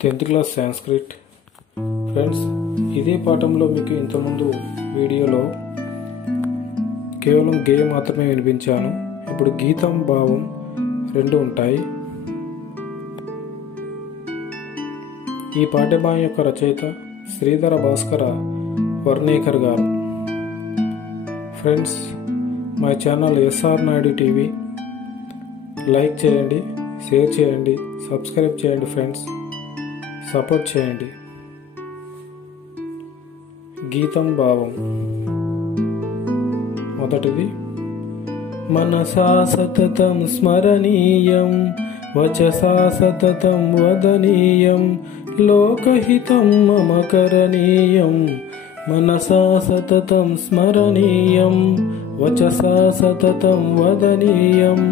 10th class Sanskrit. Friends, ఇదే పాఠంలో మీకు ఇంతకుముందు వీడియోలో కేవలం గే మాత్రమే వినిపించాను. ఇప్పుడు గీతం, భావం రెండు ఉంటాయి. ఈ పాఠ్యభాగం యొక్క రచయిత శ్రీధర భాస్కర వర్ణేకర్ గారు. Friends, my channel S R Naidu TV. Like చేయండి, షేర్ చేయండి, సబ్స్క్రైబ్ చేయండి. ఫ్రెండ్స్, సపోర్ట్ చేయండి. గీతం, భావం. మొదటిది. మనసా సతతం స్మరణీయం, వచసా సతతం వదనీయం, లోకహితం మమ కరణీయం. మనసా సతతం స్మరణీయం, వచసా సతతం వదనీయం,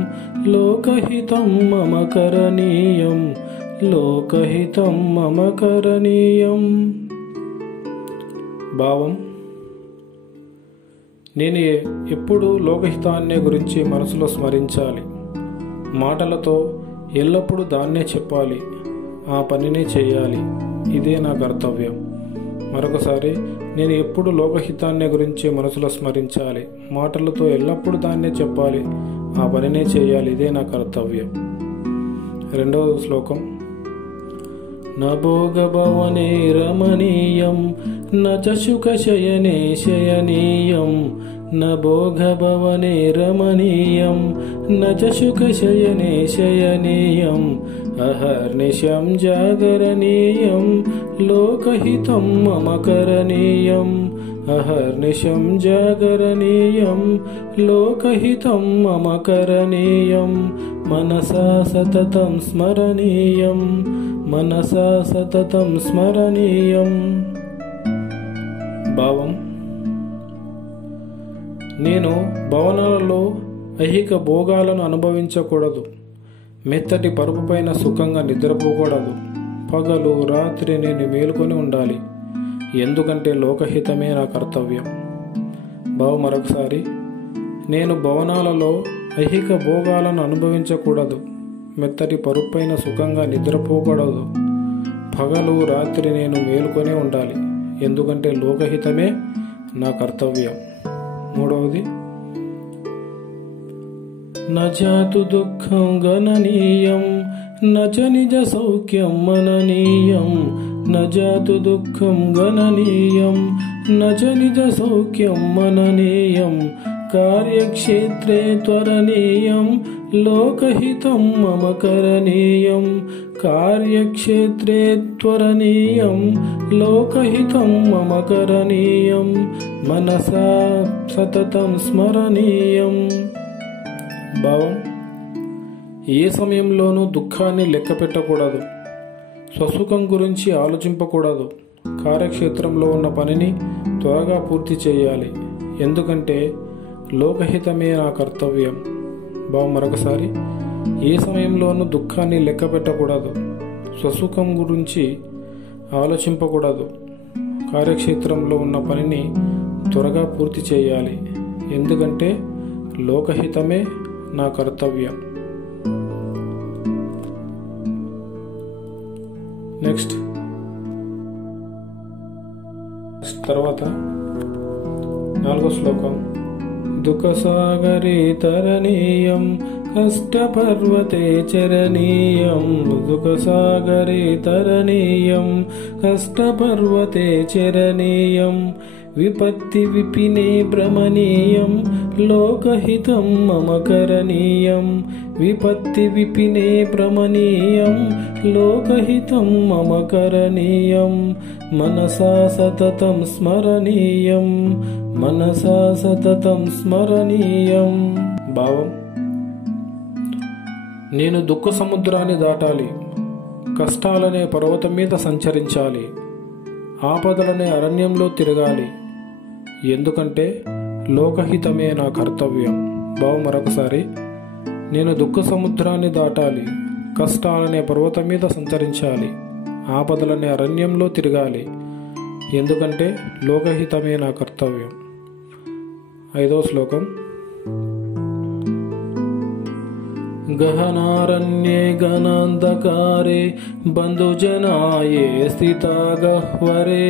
లోకహితం మమ కరణీయం, లోకహితం మమ కరణీయం. భావం. నేను ఎప్పుడు లోకహితాన్నే గురించి మనసులో స్మరించాలి. మాటలతో ఎల్లప్పుడూ దాన్నే చెప్పాలి, ఆ పనినే చేయాలి. ఇదే నా కర్తవ్యం. మరొకసారి, నేను ఎప్పుడు లోకహితాన్నే గురించి మనసులో స్మరించాలి, మాటలతో ఎల్లప్పుడూ దాన్నే చెప్పాలి, ఆ పనినే చేయాలి. ఇదే నా కర్తవ్యం. రెండవ శ్లోకం. నభోగభవనే రమణీయం, నచశుకశయనే శయనీయం. నభోగభవనే రమణీయం, నచశుకశయనే శయనీయం. అహర్నిశం జాగరణీయం, లోకహితం మమ కరణీయం. అహర్నిశం జాగరణీయం, లోకహితం మమ కరణీయం. మనసా సతతం స్మరణీయం, మనసా సతతం స్మరణీయం. భావం. నేను భవనాలలో ఐహిక భోగాలను అనుభవించకూడదు. మెత్తటి పరుపుపైన సుఖంగా నిద్రపోకూడదు. పగలు రాత్రి నేను మేలుకొని ఉండాలి, ఎందుకంటే లోకహితమే నా కర్తవ్యం. భావం మరొకసారి. నేను భవనాలలో ఐహిక భోగాలను అనుభవించకూడదు. మెత్తటి పరుపైన సుఖంగా నిద్రపోకూడదు. పగలు రాత్రి నేను మేలుకొని ఉండాలి, ఎందుకంటే లోకహితమే నా కర్తవ్యం. మూడవది. నజాతు దుఃఖం గణనీయం, నచ నిజ సౌఖ్యం మననీయం. నజాతు దుఃఖం గణనీయం, నచ నిజ సౌఖ్యం మననీయం. కార్యక్షేత్రే త్వరణీయం, లోకహితం మమ కరణీయం. కార్యక్షేత్రే త్వరణీయం, లోకహితం మమ కరణీయం. మనసా సతతం స్మరణీయం. భావం. ఏ సమయంలోనూ దుఃఖాన్ని లెక్క పెట్టకూడదు. స్వసుఖం గురించి ఆలోచింపకూడదు. కార్యక్షేత్రంలో ఉన్న పనిని త్వరగా పూర్తి చేయాలి, ఎందుకంటే లోకహితమే నా కర్తవ్యం. భావం మరొకసారి. ఏ సమయంలోనూ దుఃఖాన్ని లెక్క పెట్టకూడదు. స్వసుఖం గురించి ఆలోచింపకూడదు. కార్యక్షేత్రంలో ఉన్న పనిని త్వరగా పూర్తి చేయాలి, ఎందుకంటే లోకహితమే నా కర్తవ్యం. నెక్స్ట్ తర్వాత 4వ శ్లోకం. దుఃఖసాగరే తరణీయం, కష్టపర్వతే చరణీయం. దుఃఖసాగరే తరణీయం, కష్టపర్వతే చరణీయం. విపత్తి విపినే భ్రమణీయం, లోకహితం మమ కరణీయం. విపత్తి విపినే భ్రమణీయం, లోకహితం మమ కరణీయం. మనసా సతతం స్మరణీయం, మనసా సతతం స్మరణీయం. భావం. నేను దుఃఖ సముద్రాన్ని దాటాలి, కష్టాలనే పర్వతం మీద సంచరించాలి, ఆపదలనే అరణ్యంలో తిరగాలి, ఎందుకంటే లోకహితమే నా కర్తవ్యం. భావం మరొకసారి. నేను దుఃఖ సముద్రాన్ని దాటాలి, కష్టాలనే పర్వతం మీద సంచరించాలి, ఆపదలనే అరణ్యంలో తిరగాలి, ఎందుకంటే లోకహితమే నా కర్తవ్యం. 5వ శ్లోకం. గహనారణ్యే గణాంధకారే బంధుజనాయే స్థితా గహ్వరే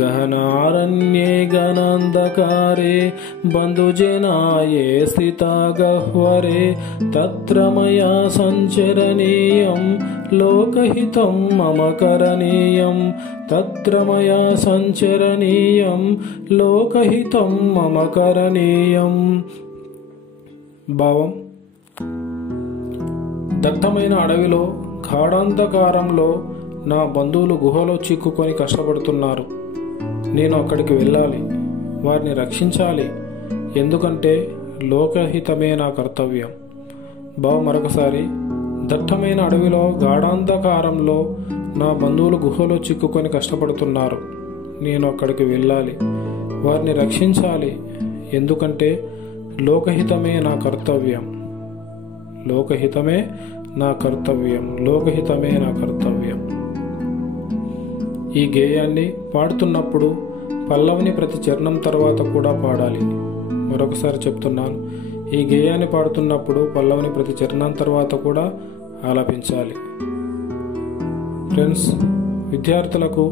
గహనారణ్యే గణాంధకారే బంధుజనాయే స్థితా గహ్వరే తత్ర మయా సంచరణీయం లోకహితం మమ కరణీయం తత్ర మయా సంచరణీయం లోకహితం మమ కరణీయం. భావం: దట్టమైన అడవిలో గాఢాంధకారంలో నా బంధువులు గుహలో చిక్కుకొని కష్టపడుతున్నారు. నేను అక్కడికి వెళ్ళాలి, వారిని రక్షించాలి, ఎందుకంటే లోకహితమే నా కర్తవ్యం. భావం మరొకసారి: దట్టమైన అడవిలో గాఢాంధకారంలో నా బంధువులు గుహలో చిక్కుకొని కష్టపడుతున్నారు. నేను అక్కడికి వెళ్ళాలి, వారిని రక్షించాలి, ఎందుకంటే లోకహితమే నా కర్తవ్యం. లోకహితమే నా కర్తవ్యం. లోకహితమే నా కర్తవ్యం. ఈ గేయాన్ని పాడుతున్నప్పుడు పల్లవిని ప్రతి చరణం తర్వాత కూడా పాడాలి. మరొకసారి చెప్తున్నాను, ఈ గేయాన్ని పాడుతున్నప్పుడు పల్లవిని ప్రతి చరణం తర్వాత కూడా ఆలపించాలి. ఫ్రెండ్స్, విద్యార్థులకు,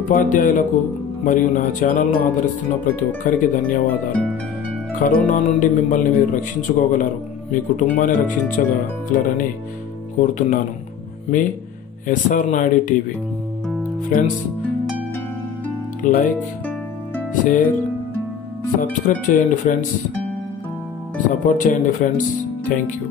ఉపాధ్యాయులకు మరియు నా ఛానల్ను ఆదరిస్తున్న ప్రతి ఒక్కరికి ధన్యవాదాలు. కరోనా నుండి మిమ్మల్ని మీరు రక్షించుకోగలరు, మీ కుటుంబాన్ని రక్షించగలరని కోరుతున్నాను. మీ SR Naidu TV. Friends, like, share, subscribe చేయండి ఫ్రెండ్స్. సపోర్ట్ చేయండి ఫ్రెండ్స్. Thank you.